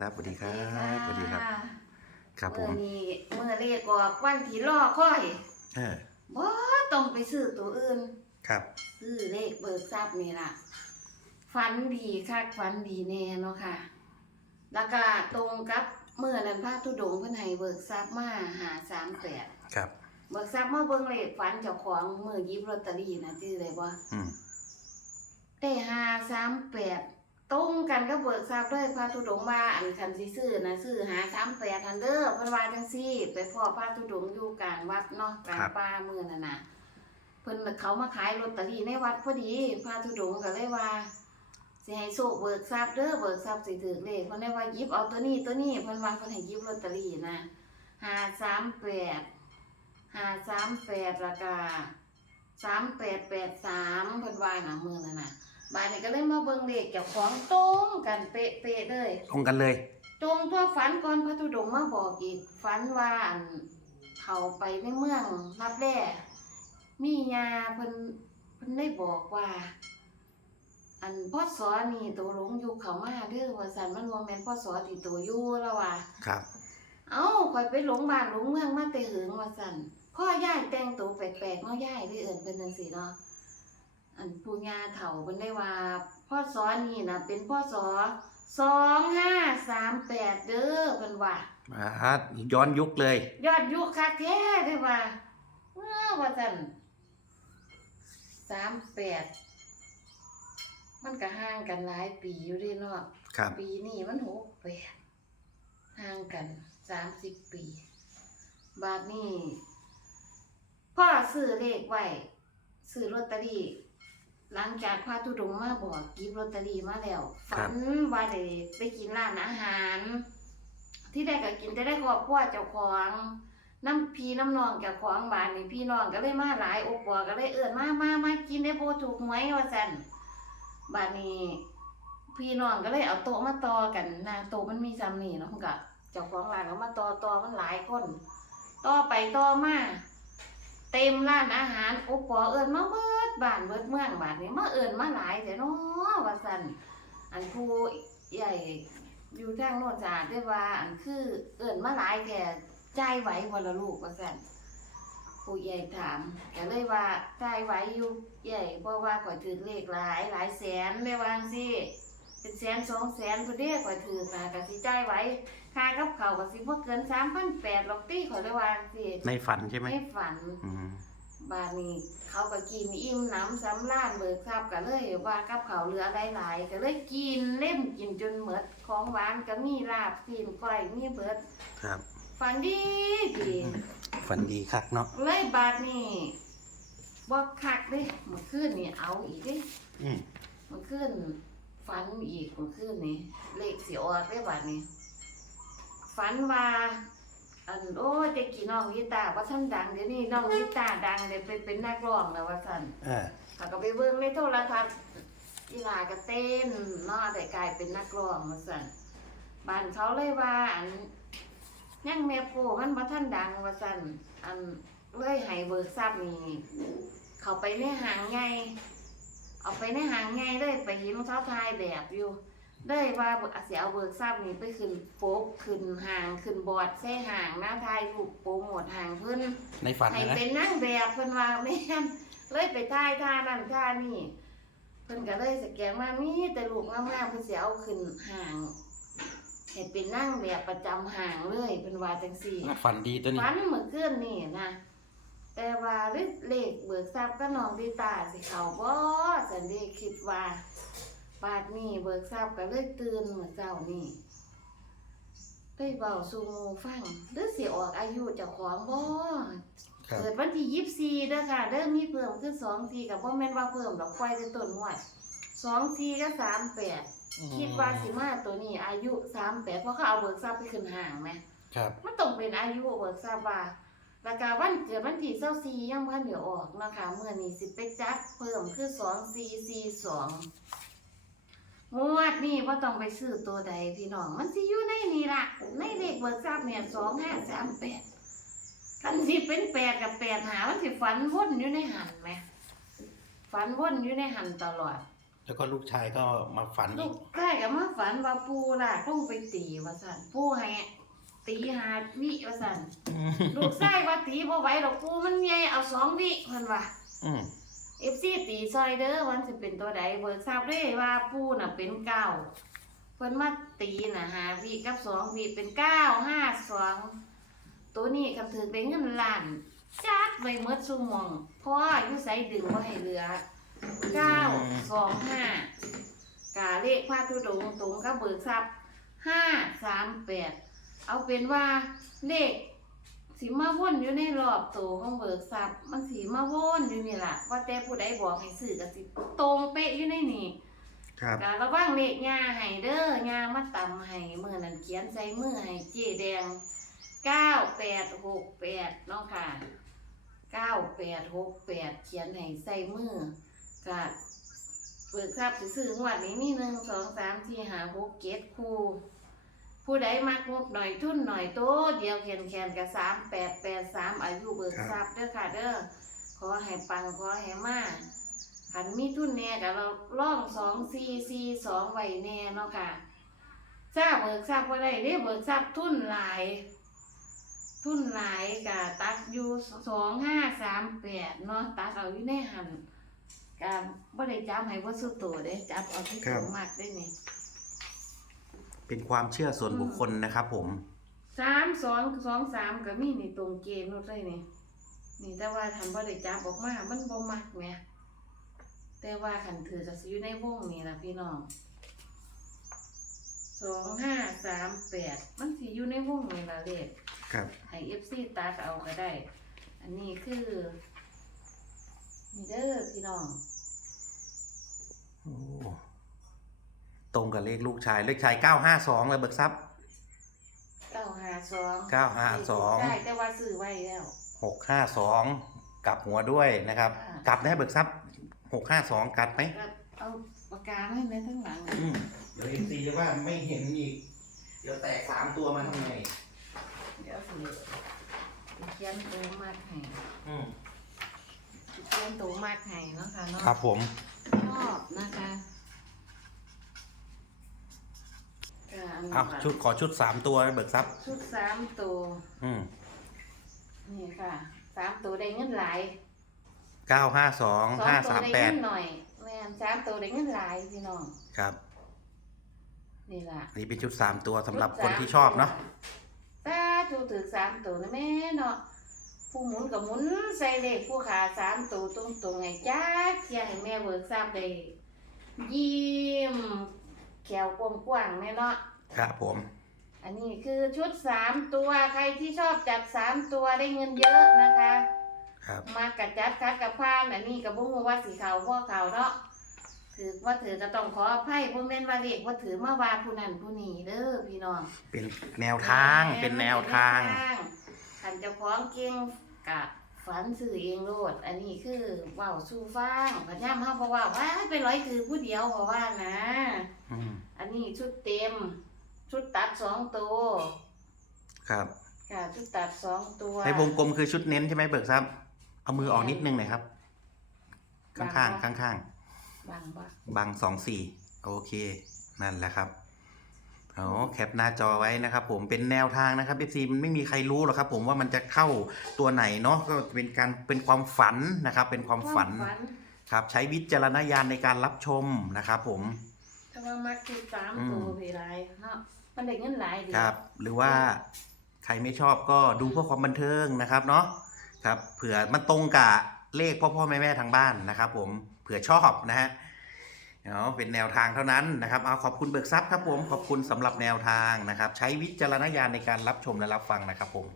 ครับสวัสดีครับสวัสดีครับ ครับผมเมื่อนี้เมื่อเรียกออกวันที่รอค่อยเออบ่ต้องไปซื้อตัวอื่น ครับ ซื้อเลขเบิกทรัพย์นี่ล่ะฝันดีคักฝันดีแน่เนาะค่ะ แล้วก็ตรงกับเมื่อนั้นพระธุดงค์เพิ่นให้เบิกทรัพย์มาหาสามแปดครับ เบิกทรัพย์มาเบิ่งเลขฝันเจ้าของมือหยิบลอตเตอรี่นะจื้อได้บ่อืมได้หาสามแปด ตรงกันก็เบิกทราบด้วยพระธุดงค์ว่าอันคันสิซื้อนะซื้อหาสามแปดทันเด้อเพิ่นว่าจังซี่ ไปพ่อพระธุดงค์อยู่กลางวัดเนาะกลางป่ามื้อนั่นน่ะเพิ่นเขามาขายลอตเตอรี่ในวัดพอดีพระธุดงค์ก็เลยว่าสิให้โชคเบิกทรัพย์เด้อเบิกทรัพย์สิถือเลขเพิ่นเลยว่าหยิบเอาตัวนี้ตัวนี้เพิ่นว่าเพิ่นให้หยิบลอตเตอรี่นะห้าสามแปดห้าสามแปดแล้วก็สามแปดแปดสามเพิ่นว่าหนังมือนั่นน่ะ บานนี้ก็เลยมาเบิ่งเลขเจ้าของตรงกันเป๊ะๆเลย ตรงกันเลย ตรงตัวฝันก่อนพระธุดงค์มาบอกอีกฝันว่าอันเขาไปในเมืองรับแร่มียาเพิ่นเพิ่นได้บอกว่า อันพ่อสอนี่ตัวหลงอยู่เขามาเด้อว่าสันมันบ่แม่นพ่อสอที่ตัวอยู่แล้วว่า ครับ เอ้าข่อยไปหลงบ้านหลงเมืองมาแต่เหิงว่าซั่นพ่อย่ายแต่งตัวแปลกๆเนาะย่ายหรือเอิ้นเพิ่นจังซี่เนาะ อันปู่ย่าเฒ่าเพิ่นได้ว่าพ่อสอนี่น่ะเป็นพ่อสอ2538เด้อเพิ่นว่ามาย้อนยุคเลย ยอดยุคคักแท้เด้อว่าเออว่าซั่น38มันก็ห่างกันหลายปีอยู่เด้เนาะครับ ปีนี้มันหกแปดห่างกันสามสิบปี บาทนี้พ่อซื้อเลขไว้ซื้อลอตเตอรี่ หลังจากพระธุดงค์มาบอกกิบลอตเตอรี่มาแล้วฝันว่าได้ไปกินร้านอาหาร ที่ได้ก็กินแต่ได้ครอบครัวเจ้าของน้ำพี่น้ำนองเจ้าของบ้านนี่พี่น้องก็เลยมาหลายโอปัวก็เลยเอื้อนมามามากินได้โบถูกหวยว่าซั่นบ้านนี้ พี่น้องก็เลยเอาโต๊ะมาต่อกันนะโต๊ะมันมีซ้ำนี่เนาะมันก็เจ้าของร้านเอามาต่อต่อมันหลายคนต่อไปต่อมาเต็มร้านอาหารโอปอเอิญมาเบิด บ้านเบิดเมืองบ้านนี้มาเอิญมาหลายแต่เนาะว่าซั่นอันผู้ใหญ่อยู่ทางโน่นจ้าได้ว่า อันคือเอิญมาหลายแค่จ่ายไหวบ่ละลูกว่าซั่นผู้ใหญ่ถามก็เลยว่าจ่ายไหวอยู่ใหญ่เพราะว่าข่อยถือเลขหลายหลายแสนได้วาจั่งสิเป็นแสนสองแสนพอดีกว่าถือนะกะสิจ่ายไว้ค่ากับเขาวก็สิบ่เกินสามพันแปดหรอกตี้ขอยได้วาจังสิในฝันใช่ไหมให้ฝัน อืม บานนี้ เขาก็กินอิ่มหน้ำสำราญเบิกทราบก็เลยว่ากับเขาวเหลือหลายๆก็เลยกินเล่มกินจนหมดของหวานก็มีลาบซีนก้อยมีเบิดครับ ฝันดีดีฝันดีคักเนาะเลยบาดนี้บ่คักเด้เมื่อคืนนี่เอาอีกเด้อืมมันขึ้นฝันอีกมันขึ้นนี่เลขสีออกได้บัดนี้ฝันว่า อันโอ้ยแต่กี่น้องวิตาว่าท่านดังเดี๋ยวนี้น้องวิตาดังเดี๋ยวไปเป็นนักร้องแล้วว่าท่านเออเขาก็ไปเบิ่งในโทรทัศน์อีหลาก็เต้นเนาะได้กลายเป็นนักร้องว่าซั่นบ้านเขาเลยว่าอันยังแม่โปมันบ่ท่านดังว่าซั่นอันเลยให้เบิกทรัพย์นี่เขาไปในห้างใหญ่เอาไปในหางไงเลยไปเห็นรองเท้าทายแบบอยู่ เลยว่าอาเสียเอาเบิกทราบนี้ไปขึ้นโป๊กขึ้นหางขึ้นบอร์ดใส่หางหน้าทายรูปโปรโมทหางเพิ่นในฝันให้นะนะเป็นนั่งแบบเพิ่นว่าแม่นเลยไปทายท่านั่นท่านี่เพิ่นก็เลยสแกนมามีแต่ลูกงามๆเพิ่นสิเอาขึ้นหางให้เป็นนั่งแบบประจำหางเลยเพิ่นว่าจังซี่ฝันดีตัวนี้ฝันเมื่อคืนนี่นะแต่ว่าเลขเบิกทรัพย์ก็น้องดีตาสิเขาบ่สันเดคิดว่า บาดนี้เบิกทรัพย์ก็เลยตื่นเมื่อเช้านี่ไปเบาสู่หมู่ฟังหรือสิออกอายุเจ้าของบ่ครับ เกิดวันที่ยี่สิบสี่เด้อค่ะเด้อมีเพิ่มขึ้นสองสี่กับบ่แม่นว่าเพิ่มดอกควายแต่ต้นงวดสองสี่ก็สามแปดคิดว่าสิมาตัวนี้อายุสามแปดเพราะเขาเอาเบิกทรัพย์ไปขึ้นห่างไหม ครับมันต้องเป็นอายุเบิกทราบว่าแล้วก็วันเกิดวันที่เศร้าซียังพันเดี๋ยวออกนะคะเมื่อนี้สิไปจัดเพิ่มคือสองซีซีสอง งวดนี่ว่าต้องไปซื้อตัวใดพี่น้อง มันสิอยู่ในนี่ล่ะในเลขเบิกทราบเนี่ยสองห้าสามแปดคันสิเป็นแปดกับแปดหามันสิฝันวนอยู่ในหันไหมฝันวนอยู่ในหันตลอด แล้วก็ลูกชายก็มาฝันลูอีกกใกล้กับมาฝันว่าปูล่ะต้องไปตีว่าสั่นปูให้ตีหาวิว่าสั่นลูกชายว่าตีบ่ไหวดอกปูมันใหญ่เอาสองวิเพิ่นว่า อืม เอฟซีตีซอยเด้อวันสิเป็นตัวใดเบิกทราบเลยว่าปูน่ะเป็นเก้าเพิ่นมาตีน่ะหาวิกับสองวิเป็นเก้าห้าสองตัวนี้คำถือเป็นเงินล้านจัดไว้เมดซุหมองเพราะว่าอยู่ไสดึงบ่ให้เหลือเก้าสองห้ากาเลขพาทุดงตรงกับเบิกทรัพย์ห้าสามแปดเอาเป็นว่าเลข สีมาวนอยู่ในรอบตัวของเบิกทรัพย์มันสีมาวนอยู่นี่ล่ะว่าแต่ผู้ใดบอกให้ซื้อก็สิตรงเป๊ะอยู่ในนี่ครับก็ระวังเลขยาให้เด้อยามาตำให้มือนั้นเขียนใส่มือให้เจ๊แดงเก้าแปดหกแปดเนาะค่ะเก้าแปดหกแปดเขียนให้ใส่มือก็เบิกทรัพย์สิซื้องวดนี้มีหนึ่งสองสามสี่ห้าหกเจ็ดคู่ ผู้ใดมักงบหน่อยทุนหน่อยโตเดียวแขนแขนกับสามแปดแปดสามอายุเบิกทรัพย์เด้อค่ะเด้อขอให้ปังขอให้มาขันมีทุนแน่กับเราล่องสองซีซีสองไว้แน่เนาะค่ะทราบเบิกทรัพย์ว่าได้เด้เบิกทรัพย์ทุนหลาย ทุนหลายกับตัดอยู่สองห้าสามแปดเนาะตัดเอาอยู่ในหันกับบ่ได้จับให้บ่สุดโตัวเด้จับเอาที่ตรงมากได้นี่ เป็นความเชื่อส่วนบุคคลนะครับผม สามสองสองสามก็มีนี่ตรงเกณฑ์หมดเลยนี่นี่แต่ว่าทันบ่ได้จับออกมา มันบ่มักแหมแต่ว่าขันถือก็สิอยู่ในวงนี่ล่ะพี่น้องสองห้าสามแปดมันสิอยู่ในวงนี่ล่ะเลขครับ ให้ FC ตัดเอาก็ได้ อันนี้คือนี่เด้อพี่น้องโอ้ ตรงกับเลขลูกชายเลขชายเก้าห้าสองเลยเบิกทรัพย์เก้าห้าสองเก้าห้าสองได้แต่ว่าซื้อไว้แล้วหกห้าสองกลับหัวด้วยนะครับค่ะกลับได้เบิกทรัพย์หกห้าสองกัดไหมก็เอาปากกาไว้ในทั้งหลังอืมเดี๋ยวเอ็นซีจะว่าไม่เห็นอีก เดี๋ยวแตกสามตัวมาทำไงเดี๋ยวสิเขียนตัวมากให้อืมเขียนตัวมากให้เนาะค่ะเนาะครับผมชอบนะคะก็ อันนี้เอาค่ะชุดขอชุดสามตัวเบิกทรัพย์ชุดสามตัวอืมนี่ค่ะสามตัวได้เงินหลายเก้าห้าสองสองห้าตัวสามได้แปดเงินหน่อยแม่นสามตัวได้เงินหลายพี่น้องครับนี่ล่ะนี่เป็นชุดสามตัวสำหรับคนที่ชอบเนาะตาถูกถือสามตัวนะแม่เนาะผู้หมุนกับหมุนใส่เลขผู้ขาสามตัวตรงตรงๆไงจ้าเที่ยให้แม่เบิกทราบได้ยิ้มแขวกว้างๆแน่เนาะ ครับผม อันนี้คือชุดสามตัวใครที่ชอบจัดสามตัวได้เงินเยอะนะคะ ครับ มากับจัดคัดกับพานอันนี้กับบุ้งว่าสีขาวพ่อขาวเนาะถือว่าถือก็ต้องขออภัยพวกเม่นว่าเรียกว่าถือมาว่าผู้นั้นผู้นี้เด้อพี่น้องเป็นแนวทาง เป็นแนวทางขันเจะคล้าของเก่งกะฝันสื่อเองโลด อันนี้คือเว่าวสู้ฟังพญามเฮาเพราะว่าว่าไปร้อยคือผู้เดียวเพราะว่านะอืมอันนี้ชุดเต็ม ชุดตัดสองตัวครับค่ะชุดตัดสองตัวในวงกลมคือชุดเน้นใช่ไหมเบิกทรัพย์เอามือออกนิดนึงหน่อยครับ ข้างข้างข้างข้างบางบ่ๆบางสองสี่โอเค นั่นแหละครับเอาแคปหน้าจอไว้นะครับ ผมเป็นแนวทางนะครับ FC มันไม่มีใครรู้หรอกครับ ผมว่ามันจะเข้าตัวไหนเนาะก็เป็นการเป็นความฝันนะครับ เป็นความฝันฝันครับ ใช้วิจารณญาณในการรับชมนะครับ ผมถ้าว่ามักคือสามอืมตัวพี่ไรเนาะ มันได้เงินหลายดีครับ หรือว่าใครไม่ชอบก็ดูเพื่อความบันเทิงนะครับเนาะครับเผื่อมันตรงกับเลขพ่อพ่อแม่แม่ทางบ้านนะครับ ผมเผื่อชอบนะฮะเนาะเป็นแนวทางเท่านั้นนะครับเอาขอบคุณเบิกทรัพย์ครับผมขอบคุณสำหรับแนวทางนะครับ ใช้วิจารณญาณในการรับชมและรับฟังนะครับผม